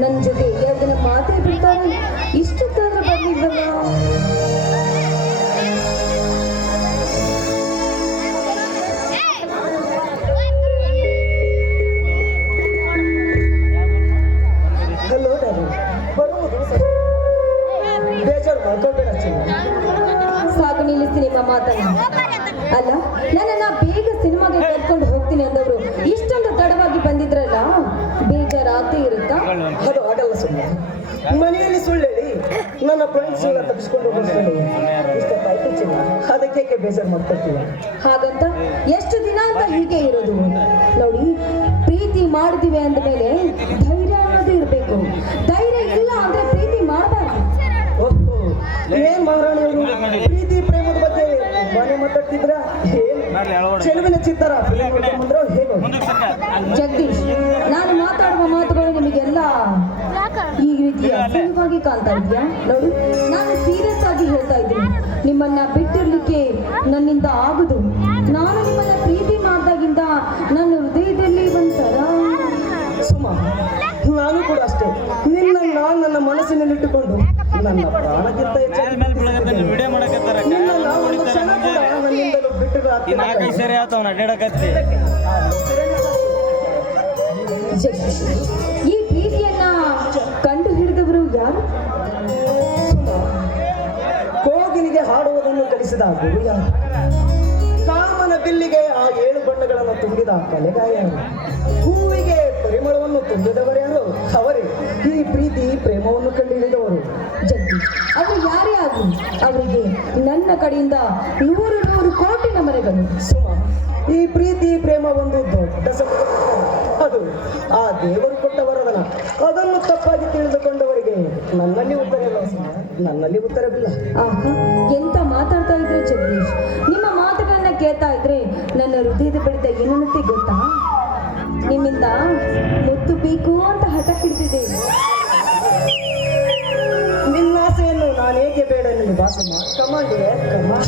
ನನ್ನ ಜೊತೆ ಎರಡು ದಿನ ಮಾತೇ ಬಿಡ್ತಾರೆ ಇಷ್ಟು ಮಾಡ್ಕೊಳ್ಬೇಡ ಚಿನ್ನ. ಸಾಕು ನಿಲ್ಲಿಸಿ ನಿಮ್ಮ ಮಾತನ್ನ. ಅಲ್ಲ ನನ್ನನ್ನ ಬೇಗ ಸಿನಿಮಾಗೆ ಕರ್ಕೊಂಡು ಹೋಗ್ತೀನಿ ಅಂದವರು ಇಷ್ಟೊಂದು ತಡವಾಗಿ ಬಂದಿದ್ರಲ್ಲ? ಬೇಜಾರಾತಿ ಇರುತ್ತಾ? ಅದು ಆಗಲ್ಲ ಸುಮ್ಮನೆ ಮನೆಯಲ್ಲಿ ಸುಳ್ಳು ಹೇಳಿ ನನ್ನ ಫ್ರೆಂಡ್ಸ್ ಎಲ್ಲ ತಪ್ಪಿಸ್ಕೊಂಡು ಅದಕ್ಕೆ ಅದಕ್ಕೆ ಬೇಜಾರು ಮಾಡ್ಕೊಳ್ತೀವಿ ಹಾಗಂತ ಎಷ್ಟು ದಿನ ಅಂತ ಹೀಗೆ ಇರೋದು? ನೋಡಿ ಪ್ರೀತಿ ಮಾಡ್ತೀವಿ ಅಂದಮೇಲೆ ಧೈರ್ಯ ಅನ್ನೋದು ಇರಬೇಕು. ಧೈರ್ಯ ಇಲ್ಲ ಅಂದ್ರೆ ಪ್ರೀತಿ ಮಾಡಬಾರ್ದು ಓಹೋ ಏನ್ ಮಹಾರಾಣಿಯವರು ಪ್ರೀತಿ ಪ್ರೇಮದ ಬಗ್ಗೆ ಮನೆ ಮಾತಾಡ್ತಿದ್ರ? ಏನ್? ಚೆಲುವಿನ ಚಿತ್ತರ? ಫಿಲ್ಮ್ ಬಂದ್ರು ಹೇಗೋ? ಜಗದೀಶ್. ಅಸಹ್ಯವಾಗಿ ಕಾಣ್ತಾ ಇದೆಯಾ ನೋಡಿ ನಾನು ಸೀರಿಯಸ್ ಆಗಿ ಹೇಳ್ತಾ ಇದ್ದೀನಿ. ನಿಮ್ಮನ್ನ ಬಿಟ್ಟಿರ್ಲಿಕ್ಕೆ ನನ್ನಿಂದ ಆಗುದು. ನಾನು ನಿಮ್ಮನ್ನ ಪ್ರೀತಿ ಮಾಡಿದಾಗಿಂದ ನನ್ನ ಹೃದಯದಲ್ಲಿ ಒಂಥರ ಸುಮ. ನಾನು ಕೂಡ ಅಷ್ಟೇ. ನಿನ್ನ ನಾನು ನನ್ನ ಮನಸ್ಸಿನಲ್ಲಿಟ್ಟುಕೊಂಡು ನನ್ನ ಪ್ರಾಣಕ್ಕಿಂತ ಹೆಚ್ಚಾಗಿ ಸೇರಿ ಆತವ್ ಅಡ್ಡಾಡಕತ್ತಿ. ಹಾಡುವುದನ್ನು ಕಲಿಸಿದ ಗುರು ಯಾರು ಕಾಮನ ಬಿಲ್ಲಿಗೆ ಆ ಏಳು ಬಣ್ಣಗಳನ್ನು ತುಂಬಿದ ಕಲೆಗಾಯ ಯಾರು? ಹೂವಿಗೆ ಪರಿಮಳವನ್ನು ತುಂಬಿದವರು ಯಾರು? ಅವರೇ. ಈ ಪ್ರೀತಿ, ಪ್ರೇಮವನ್ನು ಕಂಡುಹಿಡಿದವರು ಜಗ್ಗಿ. ಅವರು ಯಾರೇ ಆಗಲಿ, ಅವರಿಗೆ ನನ್ನ ಕಡೆಯಿಂದ ನೂರು ನೂರು ಕೋಟಿ ನಮನೆಗಳು. ಸುಮ. ಈ ಪ್ರೀತಿ, ಪ್ರೇಮ ಒಂದು ದೊಡ್ಡ ಸಮುದ್ರ ಅದು ಆ ದೇವರು ಕೊಟ್ಟ ವರದನ ಅದನ್ನು ತಪ್ಪಾಗಿ ತಿಳಿದುಕೊಂಡವರಿಗೆ ನನ್ನಲ್ಲಿ ಉತ್ತರ ಇಲ್ಲ. ನನ್ನಲ್ಲಿ ಉತ್ತರವಿಲ್ಲ ಆಹಾ ಎಂತ ಮಾತಾಡ್ತಾ ಇದ್ರೆ ಜಗದೀಶ್? ನಿಮ್ಮ ಮಾತುಗಳನ್ನ ಕೇಳ್ತಾ ಇದ್ರೆ ನನ್ನ ಹೃದಯದ ಬಡಿತ ಏನನ್ನತ್ತೆ ಗೊತ್ತಾ? ನಿಮ್ಮಿಂದ ಮುತ್ತು ಬೇಕು ಅಂತ ಹಠ ಹಿಡಿದಿದೆ ನಾನು ಏಕೆ ಬೇಡ ನಿಮ್ಮ ಭಾಸಮ್ಮ ಕಮಾಂಡಿಗೆ ಕಮಾ